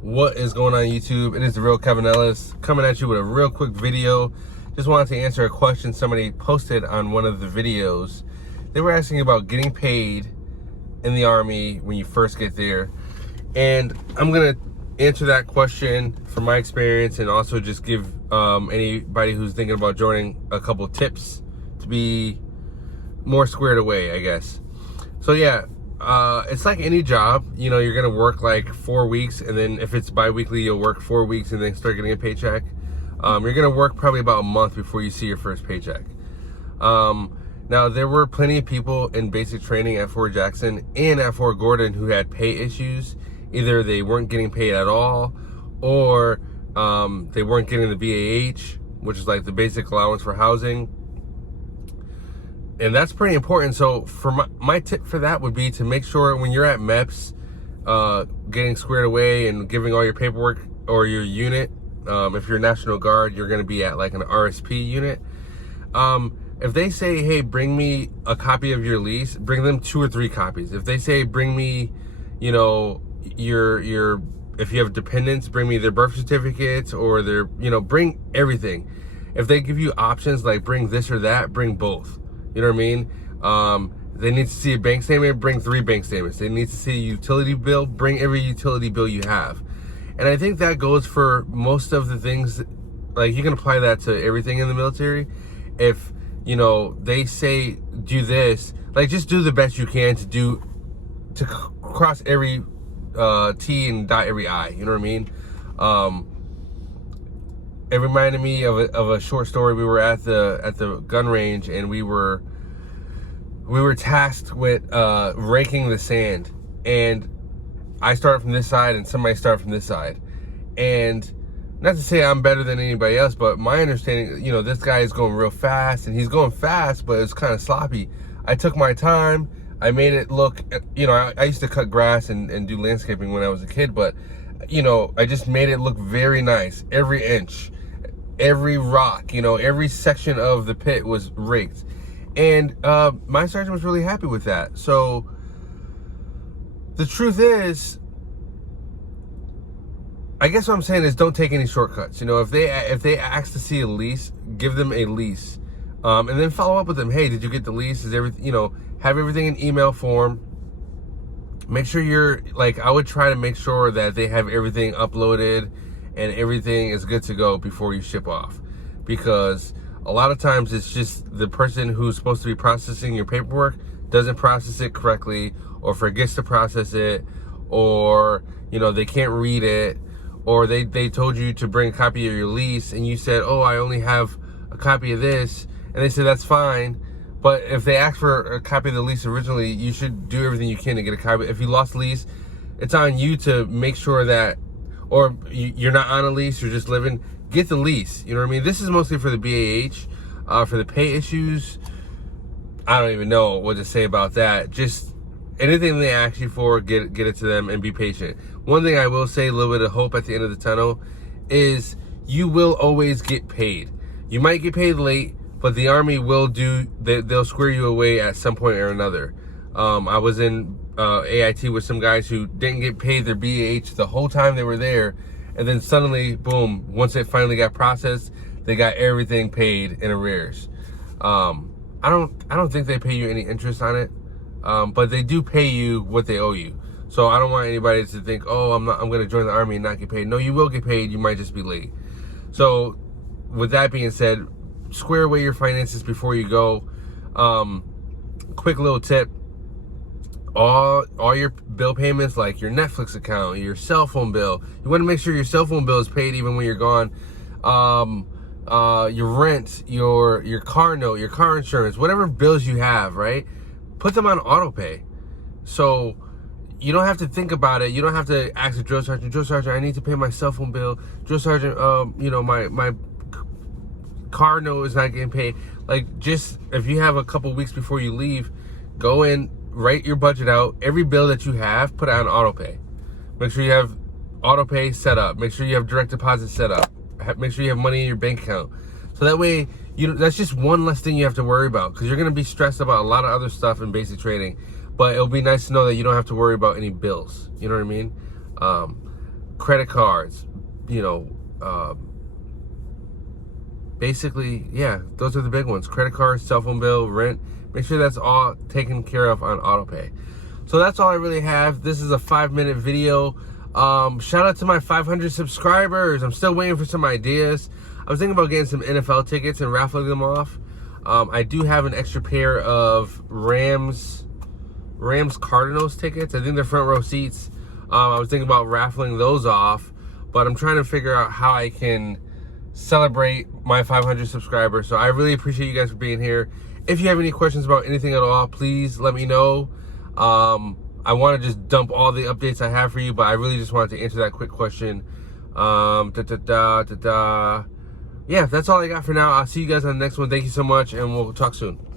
What is going on, YouTube? It is the real Kevin Ellis coming at you with a real quick video. Just wanted to answer a question somebody posted on one of the videos. They were asking about getting paid in the Army when you first get there. And I'm going to answer that question from my experience and also just give anybody who's thinking about joining a couple tips to be more squared away, I guess. So yeah. It's like any job, you know, you're gonna work like 4 weeks, and then if it's bi-weekly, you'll work 4 weeks and then start getting a paycheck. You're gonna work probably about a month before you see your first paycheck. Now there were plenty of people in basic training at Fort Jackson and at Fort Gordon who had pay issues. Either they weren't getting paid at all, or they weren't getting the BAH, which is like the basic allowance for housing. And that's pretty important. So for my tip for that would be to make sure when you're at MEPS, getting squared away and giving all your paperwork, or your unit, if you're National Guard, you're going to be at like an RSP unit. If they say, hey, bring me a copy of your lease, bring them 2 or 3 copies. If they say, bring me, you know, if you have dependents, bring me their birth certificates or their, you know, bring everything. If they give you options like bring this or that, bring both. You know what I mean? They need to see a bank statement, bring 3 bank statements. They need to see a utility bill, bring every utility bill you have. And I think that goes for most of the things. Like, you can apply that to everything in the military. If, you know, they say do this, like, just do the best you can to cross every T and dot every I. You know what I mean? It reminded me of a short story. We were at the gun range, and we were tasked with raking the sand, and I started from this side and somebody started from this side. And not to say I'm better than anybody else, but my understanding, you know, this guy is going real fast, and he's going fast, but it's kind of sloppy. I took my time. I made it look, you know, I used to cut grass and do landscaping when I was a kid, but, you know, I just made it look very nice. Every inch, every rock, you know, every section of the pit was raked. And my sergeant was really happy with that. So the truth is, I guess what I'm saying is don't take any shortcuts. You know, if they ask to see a lease, give them a lease. And then follow up with them. Hey, did you get the lease? Is everything, you know, have everything in email form. Make sure you're, like, I would try to make sure that they have everything uploaded and everything is good to go before you ship off. Because a lot of times it's just the person who's supposed to be processing your paperwork doesn't process it correctly, or forgets to process it, or, you know, they can't read it, or they told you to bring a copy of your lease and you said, oh, I only have a copy of this, and they said that's fine. But if they asked for a copy of the lease originally, you should do everything you can to get a copy. If you lost lease, it's on you to make sure that, or you're not on a lease, you're just living, get the lease. You know what I mean? This is mostly for the BAH, for the pay issues. I don't even know what to say about that. Just anything they ask you for, get it to them and be patient. One thing I will say, a little bit of hope at the end of the tunnel, is you will always get paid. You might get paid late, but the Army will they'll square you away at some point or another. I was in AIT with some guys who didn't get paid their BAH the whole time they were there, and then suddenly, boom, once it finally got processed, they got everything paid in arrears. I don't think they pay you any interest on it, but they do pay you what they owe you. So I don't want anybody to think, oh, I'm going to join the Army and not get paid. No, you will get paid. You might just be late. So with that being said, square away your finances before you go. Quick little tip. All your bill payments, like your Netflix account, your cell phone bill, you want to make sure your cell phone bill is paid even when you're gone. Your rent, your car note, your car insurance, whatever bills you have, right? Put them on auto pay. So you don't have to think about it. You don't have to ask the drill sergeant, I need to pay my cell phone bill. Drill sergeant, you know, my car note is not getting paid. Like, just if you have a couple weeks before you leave, go in, write your budget out. Every bill that you have, put it on auto pay. Make sure you have auto pay set up. Make sure you have direct deposit set up. Make sure you have money in your bank account. So that way, that's just one less thing you have to worry about, because you're going to be stressed about a lot of other stuff in basic training. But it'll be nice to know that you don't have to worry about any bills. You know what I mean? credit cards, you know, basically, yeah, those are the big ones. Credit cards, cell phone bill, rent. Make sure that's all taken care of on autopay. So that's all I really have. This is a 5-minute video. Shout out to my 500 subscribers. I'm still waiting for some ideas. I was thinking about getting some NFL tickets and raffling them off. I do have an extra pair of Rams Cardinals tickets. I think they're front row seats. I was thinking about raffling those off, but I'm trying to figure out how I can celebrate my 500 subscribers. So I really appreciate you guys for being here. If you have any questions about anything at all, please let me know. I want to just dump all the updates I have for you, but I really just wanted to answer that quick question. Yeah, that's all I got for now. I'll see you guys on the next one. Thank you so much, and we'll talk soon.